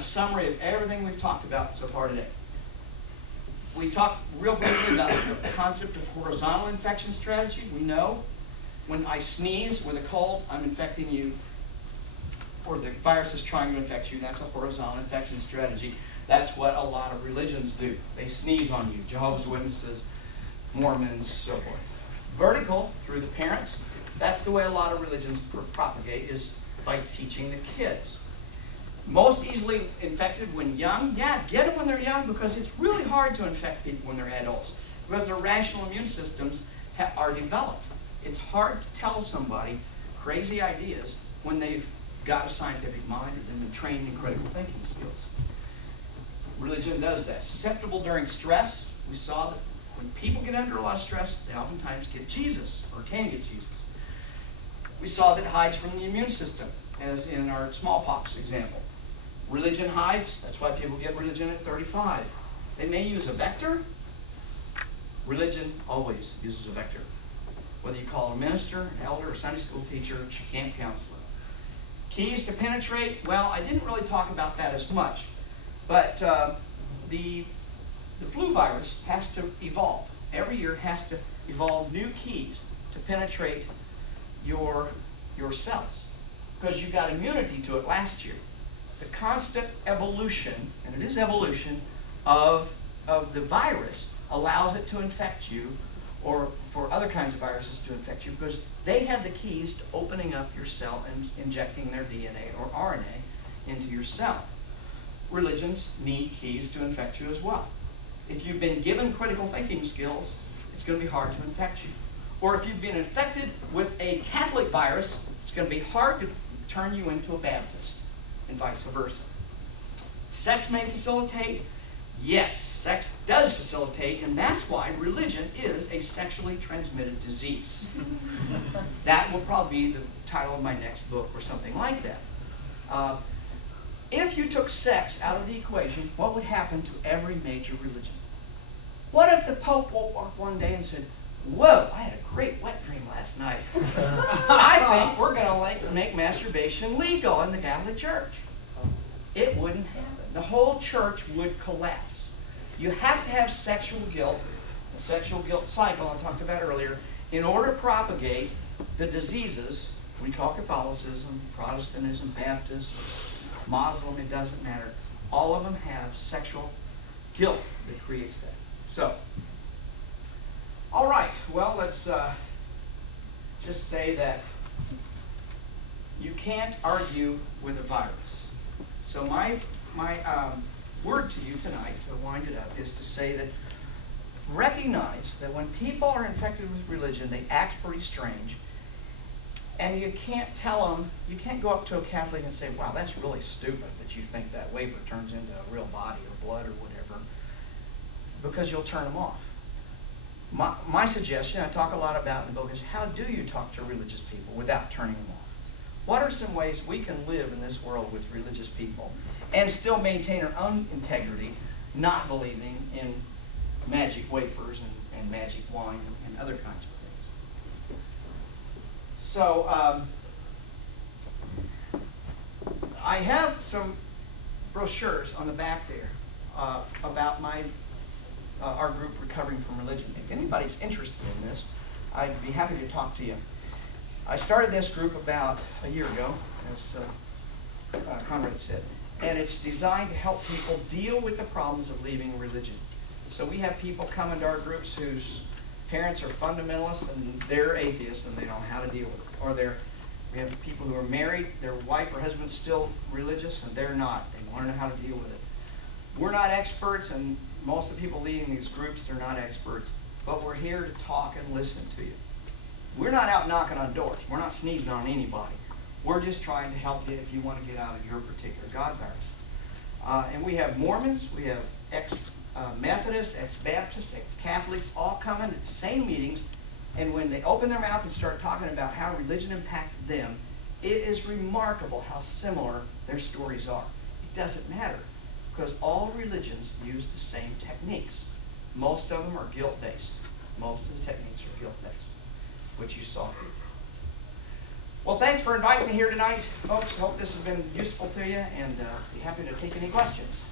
summary of everything we've talked about so far today. We talked real briefly about the concept of horizontal infection strategy. We know when I sneeze with a cold, I'm infecting you, or the virus is trying to infect you. That's a horizontal infection strategy. That's what a lot of religions do. They sneeze on you. Jehovah's Witnesses, Mormons, so forth. Vertical, through the parents, that's the way a lot of religions propagate, is by teaching the kids. Most easily infected when young? Yeah, get them when they're young, because it's really hard to infect people when they're adults, because their rational immune systems are developed. It's hard to tell somebody crazy ideas when they've got a scientific mind or been trained in critical thinking skills. Religion does that. Susceptible during stress. We saw that when people get under a lot of stress, they oftentimes get Jesus, or can get Jesus. We saw that it hides from the immune system, as in our smallpox example. Religion hides. That's why people get religion at 35. They may use a vector. Religion always uses a vector. Whether you call a minister, an elder, a Sunday school teacher, a camp counselor. Keys to penetrate. Well, I didn't really talk about that as much. But the flu virus has to evolve. Every year it has to evolve new keys to penetrate your cells, because you got immunity to it last year. The constant evolution, and it is evolution, of the virus allows it to infect you, or for other kinds of viruses to infect you, because they have the keys to opening up your cell and injecting their DNA or RNA into your cell. Religions need keys to infect you as well. If you've been given critical thinking skills, it's going to be hard to infect you. Or if you've been infected with a Catholic virus, it's going to be hard to turn you into a Baptist, and vice versa. Sex may facilitate. Yes, sex does facilitate, and that's why religion is a sexually transmitted disease. That will probably be the title of my next book or something like that. If you took sex out of the equation, what would happen to every major religion? What if the Pope woke up one day and said, "Whoa, I had a great wet dream last night. I think we're going to make masturbation legal in the Catholic Church"? It wouldn't happen. The whole church would collapse. You have to have sexual guilt, the sexual guilt cycle I talked about earlier, in order to propagate the diseases we call Catholicism, Protestantism, Baptist, Muslim, it doesn't matter. All of them have sexual guilt that creates that. So, all right, well, let's just say that you can't argue with a virus. So my word to you tonight, to wind it up, is to say that recognize that when people are infected with religion, they act pretty strange. And you can't tell them, you can't go up to a Catholic and say, "Wow, that's really stupid that you think that wafer turns into a real body or blood or whatever," because you'll turn them off. My suggestion, I talk a lot about in the book, is how do you talk to religious people without turning them off? What are some ways we can live in this world with religious people and still maintain our own integrity, not believing in magic wafers and magic wine and other kinds of things? So I have some brochures on the back there about our group Recovering from Religion. If anybody's interested in this, I'd be happy to talk to you. I started this group about a year ago, as Conrad said, and it's designed to help people deal with the problems of leaving religion. So we have people come into our groups whose parents are fundamentalists and they're atheists and they don't know how to deal with it. Or we have people who are married, their wife or husband's still religious and they're not. They want to know how to deal with it. We're not experts, and most of the people leading these groups, they're not experts, but we're here to talk and listen to you. We're not out knocking on doors. We're not sneezing on anybody. We're just trying to help you if you want to get out of your particular God virus. And we have Mormons, we have ex-Methodists, ex-Baptists, ex-Catholics, all coming at the same meetings, and when they open their mouth and start talking about how religion impacted them, it is remarkable how similar their stories are. It doesn't matter, because all religions use the same techniques. Most of them are guilt-based. Most of the techniques are guilt-based, which you saw here. Well, thanks for inviting me here tonight, folks. Hope this has been useful to you, and be happy to take any questions.